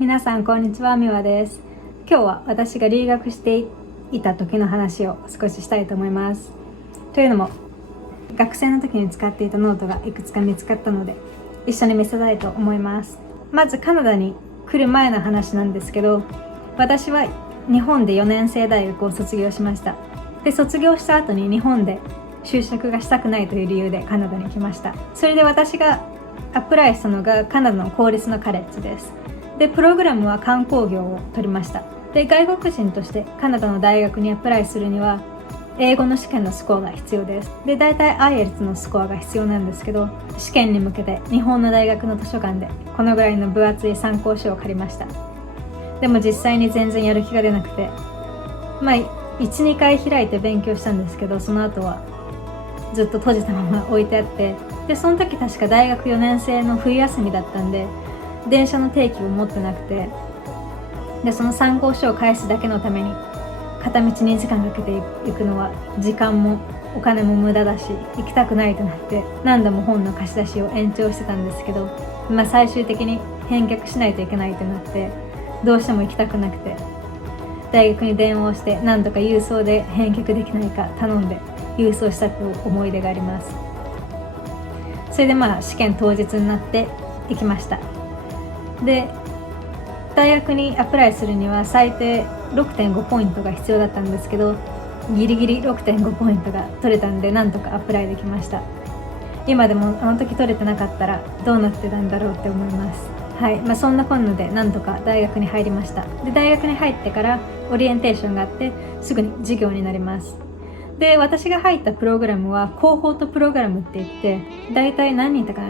皆さんこんにちは、みわです。今日は私が留学していた時の話を少ししたいと思います。というのも、学生の時に使っていたノートがいくつか見つかったので、一緒に見せたいと思います。まずカナダに来る前の話なんですけど、私は日本で4年生大学を卒業しました。で、卒業した後に日本で就職がしたくないという理由でカナダに来ました。それで私がアプライしたのがカナダの公立のカレッジです。で、プログラムは観光業を取りました。で、外国人としてカナダの大学にアプライするには英語の試験のスコアが必要です。で、大体 IELTS のスコアが必要なんですけど、試験に向けて日本の大学の図書館でこのぐらいの分厚い参考書を借りました。でも実際に全然やる気が出なくて、1、2回開いて勉強したんですけど、その後はずっと閉じたまま置いてあって、で、その時確か大学4年生の冬休みだったんで、電車の定期を持ってなくて、で、その参考書を返すだけのために片道2時間かけていくのは時間もお金も無駄だし、行きたくないとなって何度も本の貸し出しを延長してたんですけど、最終的に返却しないといけないってなって、どうしても行きたくなくて大学に電話をして何とか郵送で返却できないか頼んで郵送したという思い出があります。それで試験当日になって行きました。で、大学にアプライするには最低 6.5 ポイントが必要だったんですけど、ギリギリ 6.5 ポイントが取れたんで、なんとかアプライできました。今でもあの時取れてなかったらどうなってたんだろうって思います。はい、そんなこんなでなんとか大学に入りました。で、大学に入ってからオリエンテーションがあってすぐに授業になります。で、私が入ったプログラムはコーホートプログラムって言って、だいたい何人いたかな、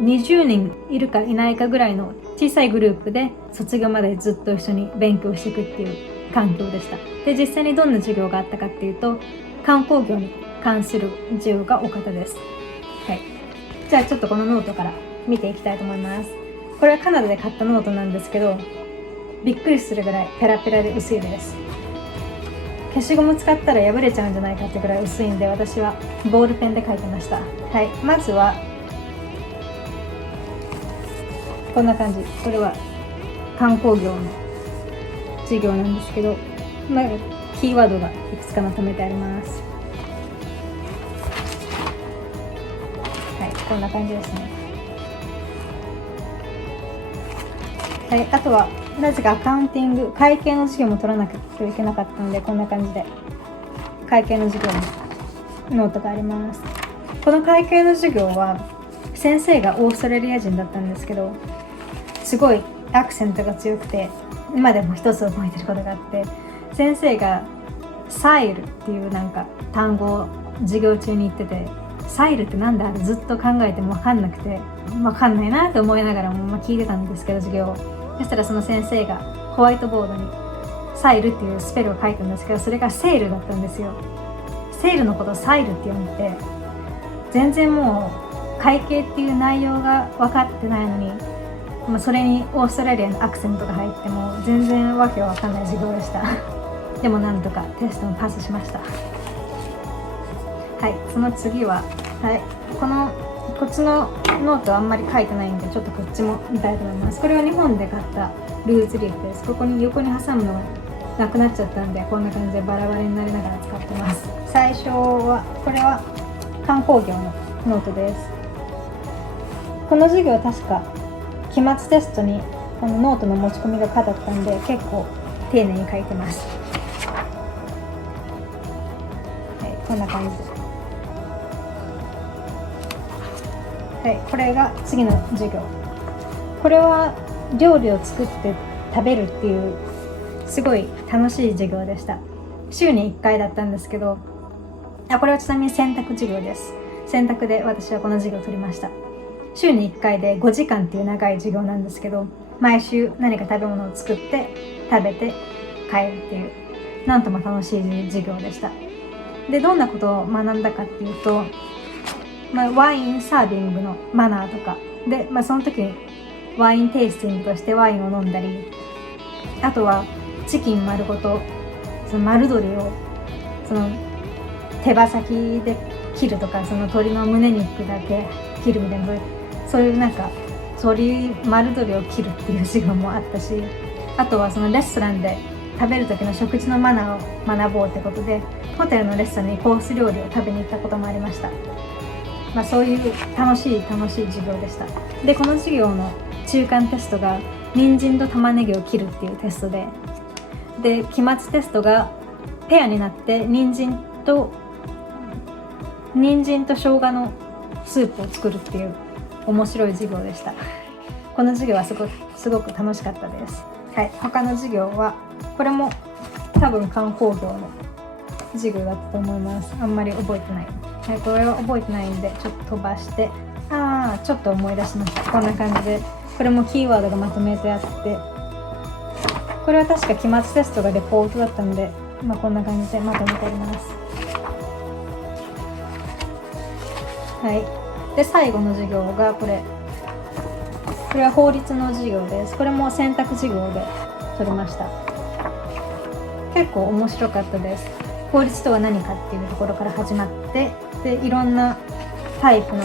20人いるかいないかぐらいの小さいグループで卒業までずっと一緒に勉強していくっていう環境でした。で、実際にどんな授業があったかっていうと、観光業に関する授業が多かったです。はい。じゃあちょっとこのノートから見ていきたいと思います。これはカナダで買ったノートなんですけど、びっくりするぐらいペラペラで薄いです。消しゴム使ったら破れちゃうんじゃないかってぐらい薄いんで、私はボールペンで書いてました。はい。まずはこんな感じ。これは観光業の授業なんですけど、キーワードがいくつかまとめてあります。はい、こんな感じですね。はい、あとはなぜかアカウンティング、会計の授業も取らなきゃいけなかったので、こんな感じで会計の授業にノートがあります。この会計の授業は先生がオーストラリア人だったんですけど、すごいアクセントが強くて、今でも一つ覚えてることがあって、先生がサイルっていう単語を授業中に言ってて、サイルってなんだってずっと考えても分かんなくて、分かんないなと思いながらも聞いてたんですけど、授業を。そしたらその先生がホワイトボードにサイルっていうスペルを書いたんですけど、それがセールだったんですよ。セールのことをサイルって呼んでて、全然もう会計っていう内容が分かってないのに、それにオーストラリアのアクセントが入っても全然わけわかんない授業でした。でもなんとかテストもパスしました。はい、その次は、こっちのノートはあんまり書いてないんで、ちょっとこっちも見たいと思います。これは日本で買ったルーズリーフです。ここに横に挟むのがなくなっちゃったんで、こんな感じでバラバラになりながら使ってます。最初は、これは観光業のノートです。この授業は確か期末テストにこのノートの持ち込みがかかったんで、結構丁寧に書いてます。はい、こんな感じで。はい、これが次の授業。これは料理を作って食べるっていうすごい楽しい授業でした。週に1回だったんですけど、これはちなみに選択授業です。選択で私はこの授業を取りました。週に1回で5時間っていう長い授業なんですけど、毎週何か食べ物を作って食べて帰るっていう、なんとも楽しい授業でした。で、どんなことを学んだかっていうと、ワインサービングのマナーとかで、その時にワインテイスティングとしてワインを飲んだり、あとはチキン丸ごとその丸鶏をその手羽先で切るとか、その鶏の胸肉だけ切るみたいな、そういう丸鶏を切るっていう授業もあったし、あとはそのレストランで食べる時の食事のマナーを学ぼうってことで、ホテルのレストランにコース料理を食べに行ったこともありました。そういう楽しい授業でした。で、この授業の中間テストが人参と玉ねぎを切るっていうテストで、期末テストがペアになって人参と生姜のスープを作るっていう面白い授業でした。この授業はすごく楽しかったです。はい、他の授業はこれも多分観光業の授業だったと思います。あんまり覚えてない。はい、これは覚えてないんでちょっと飛ばして、ちょっと思い出しました。こんな感じで、これもキーワードがまとめてあって、これは確か期末テストがレポートだったので、こんな感じでまとめてあります。はい、で最後の授業がこれは法律の授業です。これも選択授業で取りました。結構面白かったです。法律とは何かっていうところから始まって、でいろんなタイプの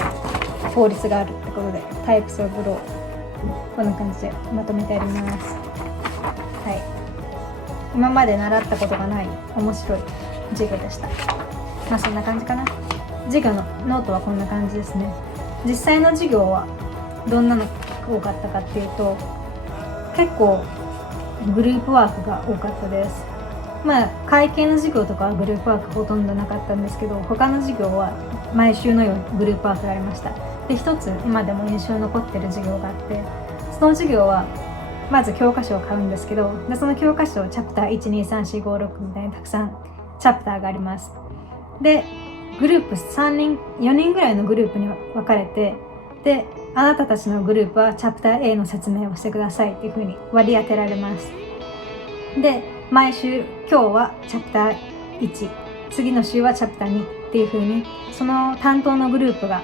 法律があるってことで、タイプスオブロー、こんな感じでまとめてあります。はい、今まで習ったことがない面白い授業でした。そんな感じかな。授業のノートはこんな感じですね。実際の授業はどんなのが多かったかっていうと、結構グループワークが多かったです。会計の授業とかはグループワークほとんどなかったんですけど、他の授業は毎週のようにグループワークがありました。で、一つ今でも印象に残ってる授業があって、その授業はまず教科書を買うんですけど、でその教科書をチャプター12345みたいにたくさんチャプターがあります。でグループ3人4人ぐらいのグループに分かれて、であなたたちのグループはチャプター A の説明をしてくださいっていう風に割り当てられます。で毎週今日はチャプター1、次の週はチャプター2っていう風に、その担当のグループが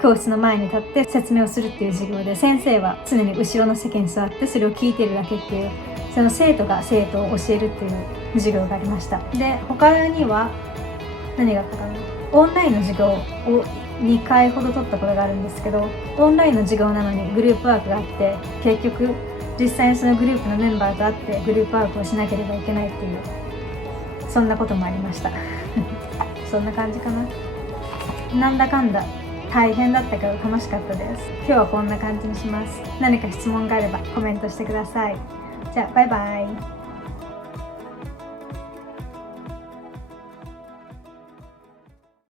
教室の前に立って説明をするっていう授業で、先生は常に後ろの席に座ってそれを聞いているだけっていう、その生徒が生徒を教えるっていう授業がありました。で他には何があったかな、オンラインの授業を2回ほど取ったことがあるんですけど、オンラインの授業なのにグループワークがあって、結局実際にそのグループのメンバーと会ってグループワークをしなければいけないっていう、そんなこともありましたそんな感じかな。なんだかんだ大変だったけど楽しかったです。今日はこんな感じにします。何か質問があればコメントしてください。じゃあバイバイ。